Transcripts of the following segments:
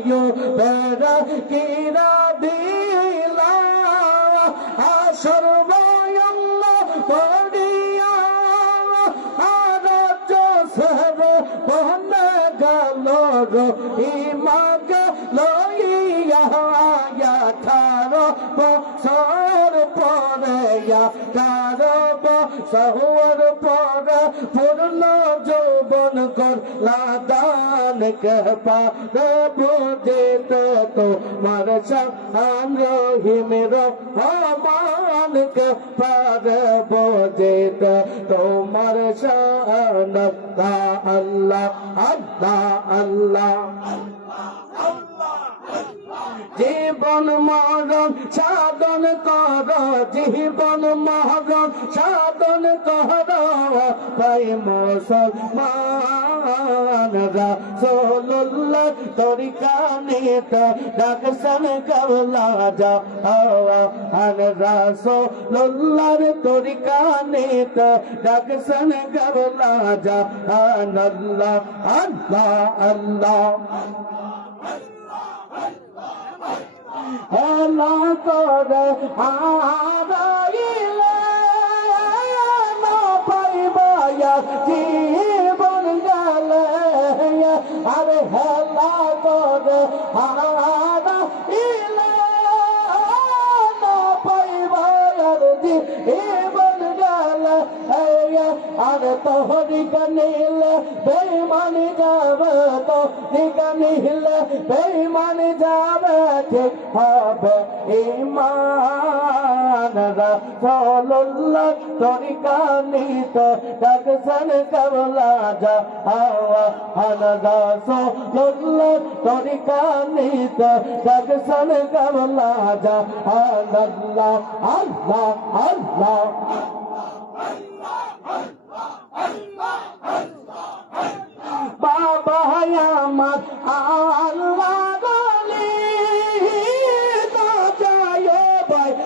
বায়ু বেড়া কিরা দিলা। আসর বায়ল্ল পড়িয়া। আর জোসর বনে গেল ইমাগ লইয়া থার বছর পরে বছর পরে পূর্ণ যৌবন কর, লাদান কে পারে বুঝিত তো মার সান রহিম রহমান কে পারে বুঝিত তোমার শান, আল্লাহ আল্লাহ আল্লাহ জীবন মরণ সাধন কর, জীবন মরণ সাধন কর ভাই মুসলমান রাসূলুল্লাহ তরিকা নিত ডাকসন কবলা যা আন রাসূলুল্লাহর তরিকা নিত ডাকসন কবলা যা আল্লাহ আল্লাহ আল্লাহ হেলা করে করে হারাইলে না পাইবায়ার জীবন গেলে। আর তোহরিকা নিলে বেমানি যাবে তোহরিকা নিলে বেমানি যাবে ঠিক হবে ইমান রাসূলুল্লাহ তরিকা নিত ডাকসন কবলা যা হাওয়া আন রাসূলুল্লাহ তরিকা নিত ডাকসন যা আল্লাহ আল্লাহ আল্লাহ বাবা আমার আল্লাহ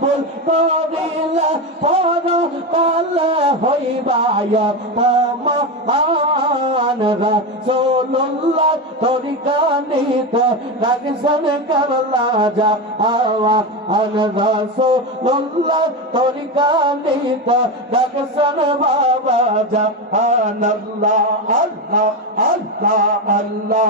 কাল ভুল করিল পর কাল হইবায় মান রাসূলুল্লাহ তরিকা নিত লাগসন করলা যা আওয়া আন রাসূলুল্লাহ তরিকা নিত লাগসন বাবা যা আল্লাহ আল্লাহ আল্লাহ আল্লাহ